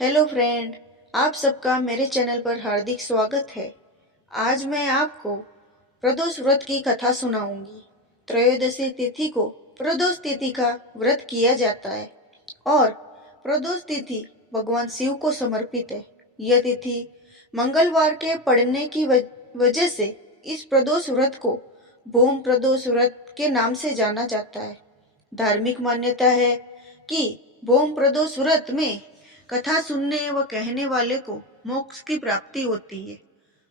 Hello friend, आप सबका मेरे चैनल पर हार्दिक स्वागत है। आज मैं आपको प्रदोष व्रत की कथा सुनाऊंगी। त्रयोदशी तिथि को प्रदोष तिथि का व्रत किया जाता है और प्रदोष तिथि भगवान शिव को समर्पित है। यह तिथि मंगलवार के पड़ने की वजह से इस प्रदोष व्रत को भौम प्रदोष व्रत के नाम से जाना जाता है। धार्मिक मान्यता है कि भौम प्रदोष व्रत में कथा सुनने व कहने वाले को मोक्ष की प्राप्ति होती है।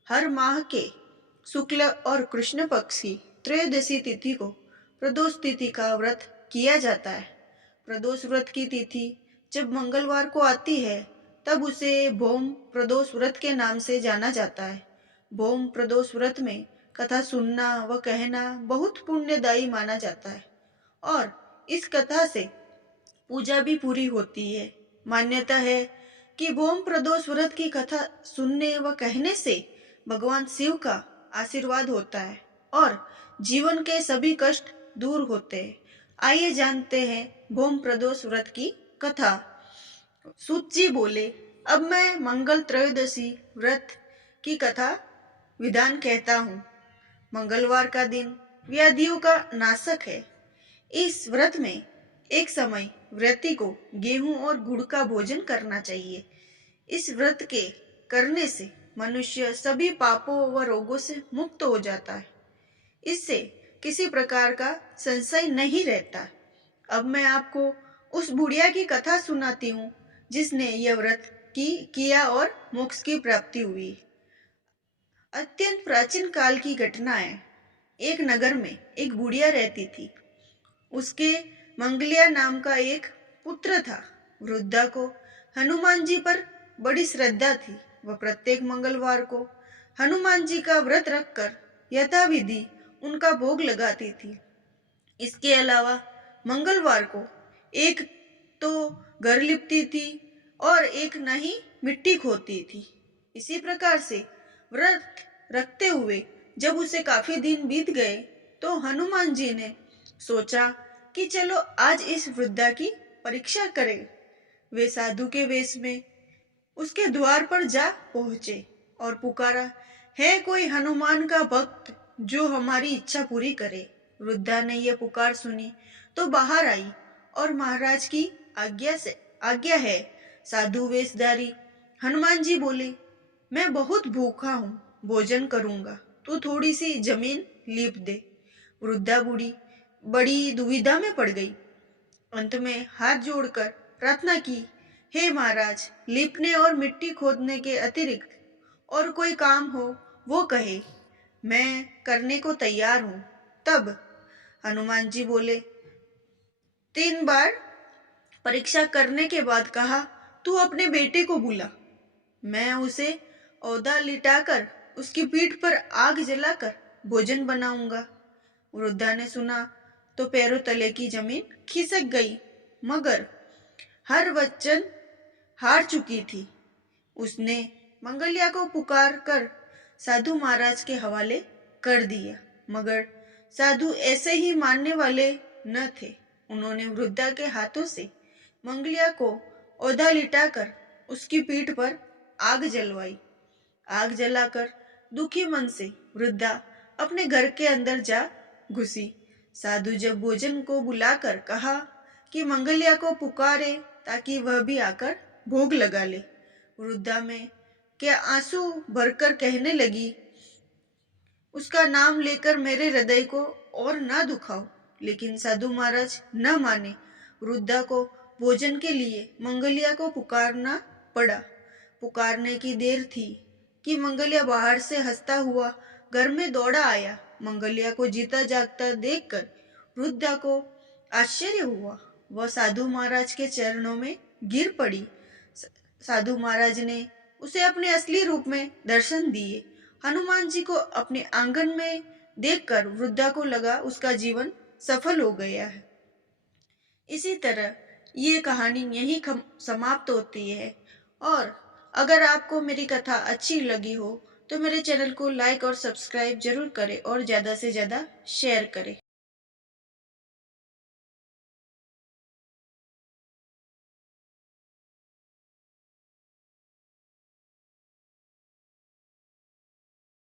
हर माह के शुक्ल और कृष्ण पक्ष की त्रयोदशी तिथि को प्रदोष तिथि का व्रत किया जाता है। प्रदोष व्रत की तिथि जब मंगलवार को आती है तब उसे भौम प्रदोष व्रत के नाम से जाना जाता है। भौम प्रदोष व्रत में कथा सुनना व कहना बहुत पुण्यदायी माना जाता है और इस कथा से पूजा भी पूरी होती है। मान्यता है कि भौम प्रदोष व्रत की कथा सुनने व कहने से भगवान शिव का आशीर्वाद होता है और जीवन के सभी कष्ट दूर होते हैं। आइए जानते हैं भौम प्रदोष व्रत की कथा। सूत जी बोले, अब मैं मंगल त्रयोदशी व्रत की कथा विधान कहता हूँ। मंगलवार का दिन व्याधियों का नाशक है। इस व्रत में एक समय व्रती को गेहूं और गुड़ का भोजन करना चाहिए। इस व्रत के करने से मनुष्य सभी पापों व रोगों से मुक्त हो जाता है। इससे किसी प्रकार का संशय नहीं रहता। अब मैं आपको उस बुढ़िया की कथा सुनाती हूँ जिसने यह व्रत किया और मोक्ष की प्राप्ति हुई। अत्यंत प्राचीन काल की घटना है। एक नगर में एक बुढ़िया रहती थी। उसके मंगलिया नाम का एक पुत्र था। वृद्धा को हनुमान जी पर बड़ी श्रद्धा थी। वह प्रत्येक मंगलवार को हनुमान जी का व्रत रखकर यथाविधि उनका भोग लगाती थी। इसके अलावा मंगलवार को एक तो घर लिपती थी और एक नई मिट्टी खोदती थी। इसी प्रकार से व्रत रखते हुए जब उसे काफी दिन बीत गए तो हनुमान जी ने सोचा कि चलो आज इस वृद्धा की परीक्षा करें। वे साधु के वेश में उसके द्वार पर जा पहुंचे और पुकारा, है कोई हनुमान का भक्त जो हमारी इच्छा पूरी करे। वृद्धा ने यह पुकार सुनी तो बाहर आई और महाराज की आज्ञा है। साधु वेशधारी हनुमान जी बोले, मैं बहुत भूखा हूँ, भोजन करूंगा, तू थोड़ी सी जमीन लीप दे। वृद्धा बूढ़ी बड़ी दुविधा में पड़ गई। अंत में हाथ जोड़कर प्रार्थना की, हे महाराज, लीपने और मिट्टी खोदने के अतिरिक्त और कोई काम हो वो कहे, मैं करने को तैयार हूं। तब हनुमान जी बोले, 3 बार परीक्षा करने के बाद कहा, तू अपने बेटे को बुला, मैं उसे औदा लिटाकर उसकी पीठ पर आग जलाकर भोजन बनाऊंगा। वृद्धा ने सुना तो पैरों तले की जमीन खिसक गई, मगर हर वचन हार चुकी थी। उसने मंगलिया को पुकार कर साधु महाराज के हवाले कर दिया, मगर साधु ऐसे ही मानने वाले न थे। उन्होंने वृद्धा के हाथों से मंगलिया को औधा लिटाकर उसकी पीठ पर आग जलवाई। आग जलाकर दुखी मन से वृद्धा अपने घर के अंदर जा घुसी। साधु जब भोजन को बुलाकर कहा कि मंगलिया को पुकारे ताकि वह भी आकर भोग लगा ले, वृद्धा में के आंसू भरकर कहने लगी, उसका नाम लेकर मेरे हृदय को और ना दुखाओ। लेकिन साधु महाराज न माने। वृद्धा को भोजन के लिए मंगलिया को पुकारना पड़ा। पुकारने की देर थी कि मंगलिया बाहर से हंसता हुआ घर में दौड़ा आया। मंगलिया को जीता जागता देखकर वृद्धा को आश्चर्य हुआ। वह साधु महाराज के चरणों में गिर पड़ी। साधु महाराज ने उसे अपने असली रूप में दर्शन दिए। हनुमान जी को अपने आंगन में देखकर वृद्धा को लगा उसका जीवन सफल हो गया है। इसी तरह ये कहानी यहीं समाप्त होती है। और अगर आपको मेरी कथा अच्छी लगी हो तो मेरे चैनल को लाइक और सब्सक्राइब जरूर करें और ज़्यादा से ज़्यादा शेयर करें।